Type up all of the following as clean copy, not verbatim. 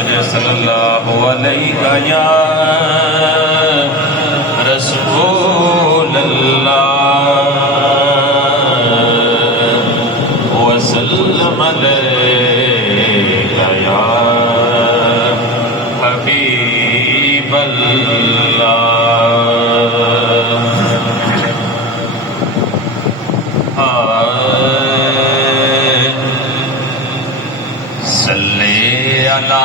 تجھے صلی اللہ علیہ یا رسول اللہ وسلم علیہ یا حبیب اللہ صلی علی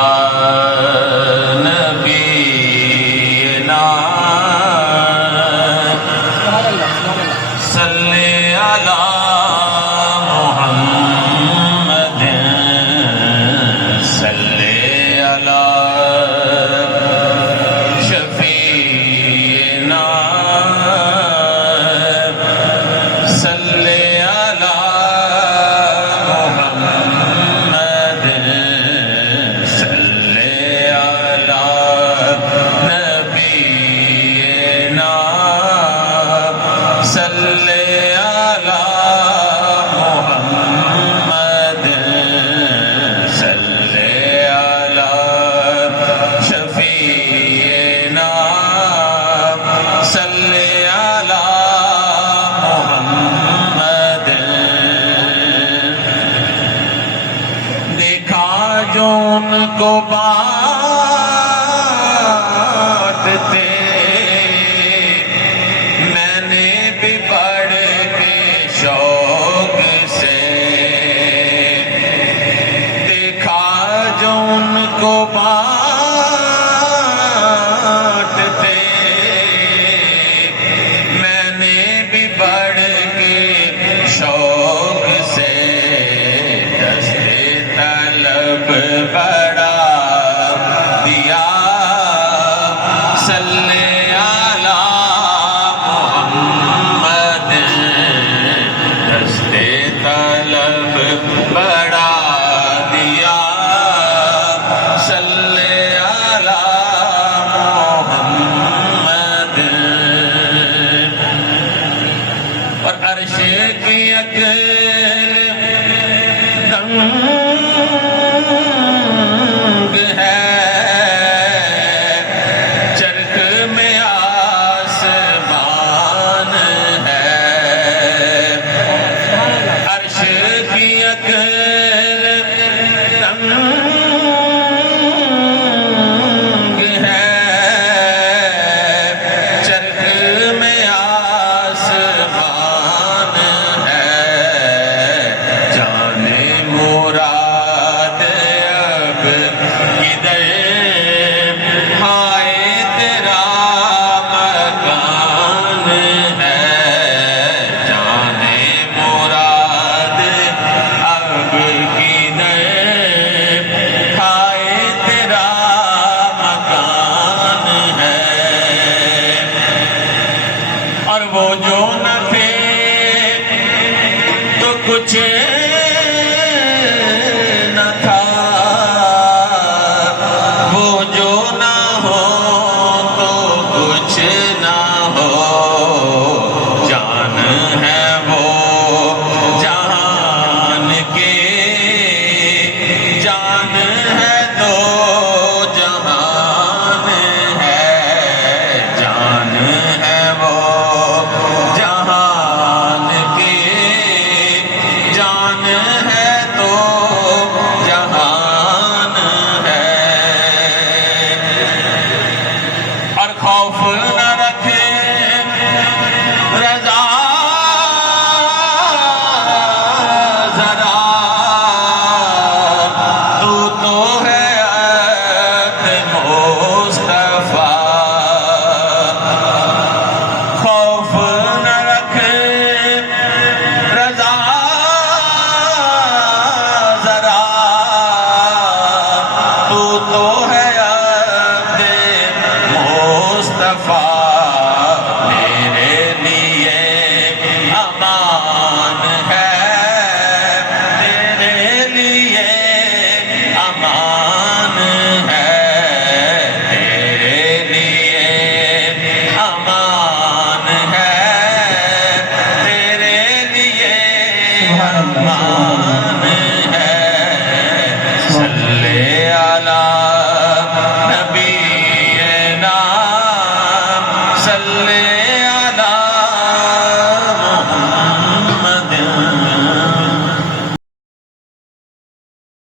نبینا صلی علی محمد صلی علی شفیعنا صلی علی محمد صلی علی نبینا صلی علی محمد صلی علی شفیعنا صلی علی محمد دیکھا جو ان کو بانٹتے میں نے بھی پڑھ کے شوق سے دیکھا جو ان کو بانٹتے میں نے بھی پڑھ کے شوق سے دستے طلب بڑا دیا صلی علی محمد دستے طلب بڑا دیا صلی علی محمد اور عرش کی عقل دنگ ہے چرخ میں آسمان ہے عرش کی عقل دنگ ہے چرخ میں آسمان ہے جانے مراد اب کدھر ہائے تیرا مکان ہے جانے مراد اب کدھر ہائے تیرا مکان ہے اور وہ جو نہ تھے تو کچھ نہ تھا وہ جو نہ ہو تو کچھ نہ ہو جان ہے وہ جہان کے جان ہے تو جہان ہے جان ہے وہ جہان کے جان ہے تو جہان ہے اور خوف نہ رکھے رضا ذرا تو ہے عبد مصطفیٰ خوف نہ رکھے رضا ذرا تو ہے عبد مصطفیٰ میرے لیے امان ہے تیرے لیے امان ہے تیرے لیے امان ہے تیرے لیے امان